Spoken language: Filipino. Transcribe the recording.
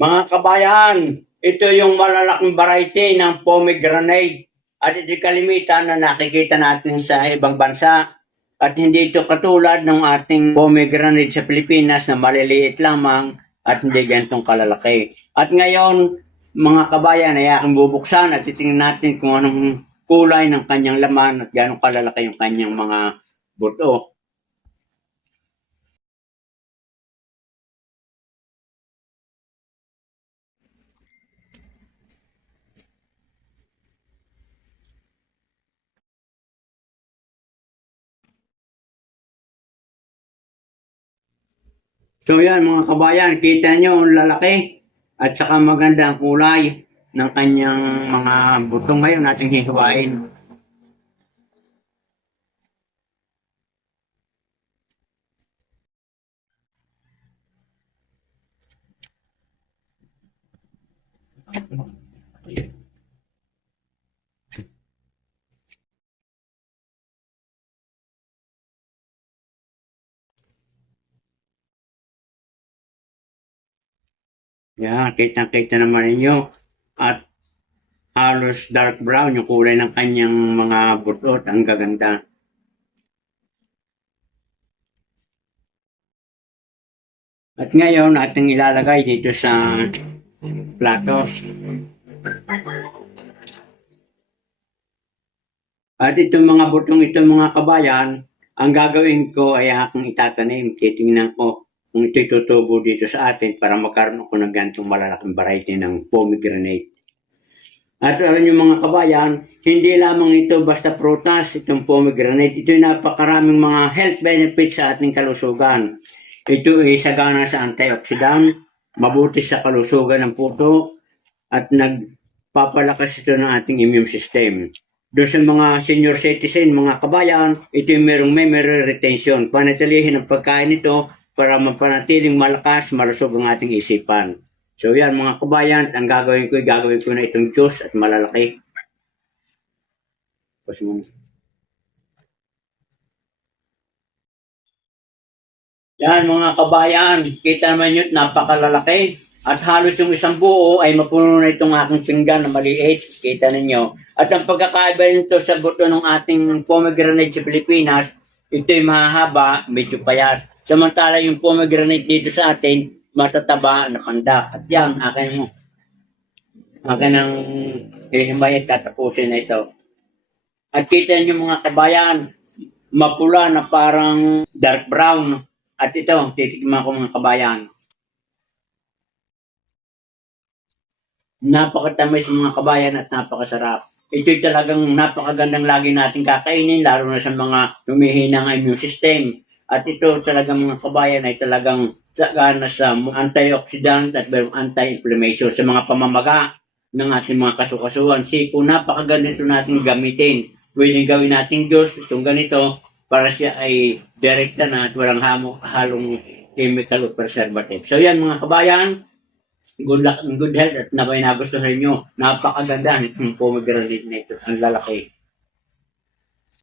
Mga kabayan, ito yung malalaking variety ng pomegranate at ito kalimitan na nakikita natin sa ibang bansa. At hindi ito katulad ng ating pomegranate sa Pilipinas na maliliit lamang at hindi ganitong kalalaki. At ngayon, mga kabayan, ay aking bubuksan at titingnan natin kung anong kulay ng kanyang laman at gano'ng kalalaki yung kanyang mga buto. So yan mga kabayan, kita nyo ang lalaki at saka maganda ang kulay ng kanyang mga butong ngayon nating hihiwain. Yan, kitang-kita naman ninyo. At halos dark brown yung kulay ng kanyang mga butot. Ang gaganda. At ngayon, ating ilalagay dito sa plato. At itong mga butong ito mga kabayan, ang gagawin ko ay aking itatanim. Titingnan ko kung ito'y tutubo dito sa atin para magkaroon ako ng ganitong malalaking variety ng pomegranate. At alam nyo mga kabayan, hindi lamang ito basta prutas, itong pomegranate. Ito'y napakaraming mga health benefits sa ating kalusugan. Ito ay sagana sa antioxidant, mabuti sa kalusugan ng puso, at nagpapalakas ito ng ating immune system. Doon sa mga senior citizen, mga kabayan, ito yung merong memory retention. Panatilihin ang pagkain nito para mapanatiling malakas, malusog ang ating isipan. So yan mga kabayan, ang gagawin ko na itong juice at malalaki. Yan mga kabayan, kita naman yun, napakalalaki. At halos yung isang buo ay mapuno na itong aking pinggan na maliit. Kita ninyo. At ang pagkakaiba nito sa buto ng ating pomegranate sa Pilipinas, ito'y mahaba, medyo payat. Samantala yung pomegranate dito sa atin, matataba na pandak. At yan, akin ang hihimay at tatapusin na ito. At kita niyo mga kabayan, mapula na parang dark brown. At ito, titikman ko mga kabayan. Napakatamis mga kabayan at napakasarap. Ito'y talagang napakagandang lagi natin kakainin, lalo na sa mga humihinang immune system. At ito talagang mga kabayan ay talagang sagana sa antioxidant at anti-inflammation sa mga pamamaga ng ating mga kasukasuan. Siko, napakaganda ito natin gamitin. Pwedeng gawin natin juice, itong ganito, para siya ay direkta na at walang halong chemical o preservative. So yan mga kabayan, good luck and good health at nagustuhan nyo. Napakaganda nitong pomegranate na ito. Ang lalaki.